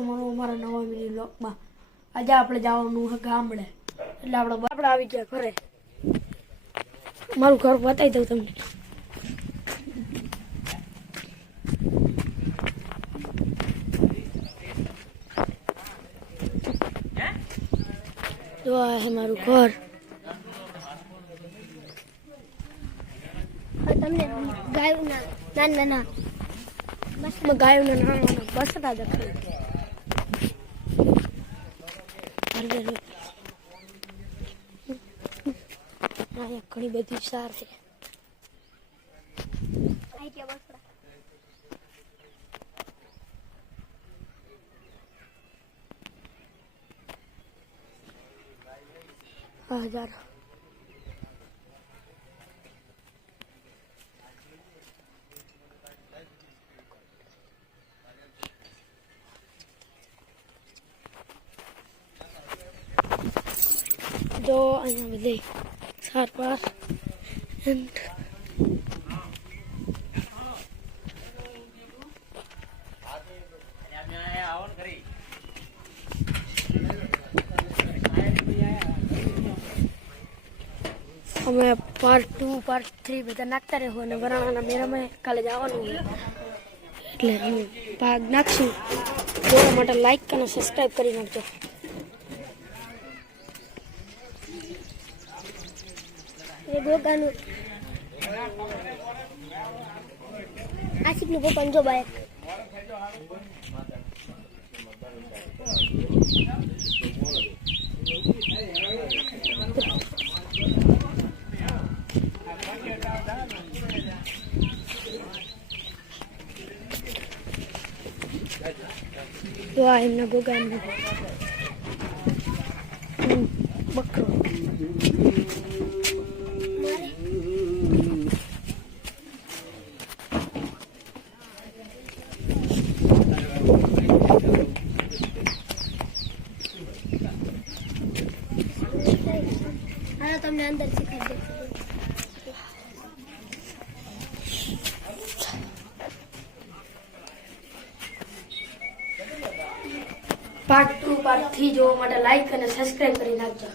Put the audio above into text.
તમારું અમારા નવા મિની બ્લોગમાં. આજે આપણે જવાનું છે ગામડે, એટલે આપણે આવી ગયા ઘરે. મારું ઘર બતાવી દઉં તમને. જો આ છે મારું ઘર. તમને ગાયોના નાના ગાયોના નાના બસતા દેખાય. ઘણી બધી સાર છે. હજાર જો અહીંયા બધી સાર પાર અમે પાર્ટ 2 પાર્ટ 3 બધા નાખતા રહ્યો અને વરાણાના મેળામાં કાલે જવાનું હોય એટલે અમે ભાગ નાખશું. જોવા માટે લાઈક અને સબસ્ક્રાઈબ કરી નાખજો. ગોગાનું આશિકનું પપ્પા જો બાઈક તો આ એમના ગોગાનું બકરો. તમને અંદર શીખવાડી દઉં. પાર્ટ 2 પાર્ટ 3 જોવા માટે લાઈક અને સબસ્ક્રાઈબ કરી નાખજો.